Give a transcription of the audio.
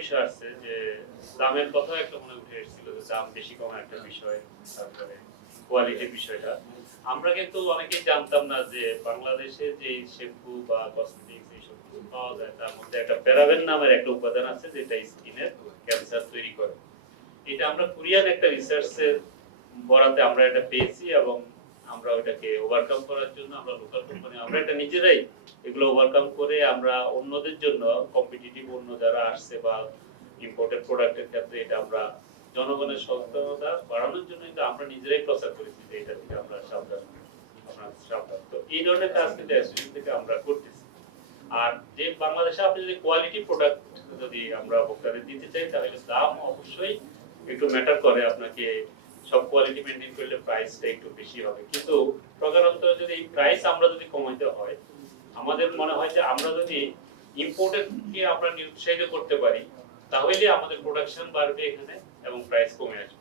বিষয় আসছে যে দামের কথা একটা মনে উঠে এসেছিল, যে দাম বেশি কম একটা বিষয়, তারপরে কোয়ালিটির বিষয়টা। আমরা কিন্তু অনেকেই জানতাম না যে বাংলাদেশে যে শ্যাম্পু বা কসমেটিক্স এইসব কিছু পাওয়া যায়, তার মধ্যে একটা প্যারাবেন নামের একটা উপাদান আছে যেটা স্কিনের ক্যান্সার তৈরি করে। এটা আমরা কোরিয়ান একটা রিসার্চের বরাতে আমরা এটা পেয়েছি, এবং আমরা ওটাকে ওভারকাম করার জন্য আমরা লোকাল কোম্পানি আমরা এটা নিজেরাই এগুলো ওভারকাম করে আমরা অন্যদের জন্য কম্পিটিটিভ অন্য যারা আসছে বা ইম্পোর্টেড প্রোডাক্টের ক্ষেত্রে এটা আমরা জনগণের সচেতনতা বাড়ানোর জন্য কিন্তু আমরা নিজেরাই প্রচার করেছি যে এটা থেকে আমরা সাবধান, আপনারা সাবধান। তো এই ধরনের কাজ কিন্তু অ্যাসোসিয়েশন থেকে আমরা করতেছি। আর যে বাংলাদেশে আপনি যদি কোয়ালিটি প্রোডাক্ট যদি আমরা ভোক্তাদের দিতে চাই, তাহলে দাম অবশ্যই একটু ম্যাটার করে। আপনাকে সব কোয়ালিটি মেইনটেইন করলে প্রাইসটা একটু বেশি হবে, কিন্তু প্রকারান্তর যদি এই প্রাইস আমরা যদি কমাইতে হয়, আমাদের মনে হয় যে আমরা যদি ইম্পোর্টেডকে আমরা নিরুৎসাহিত করতে পারি, তাহলে আমাদের প্রোডাকশন বাড়বে এখানে এবং প্রাইস কমে আসবে।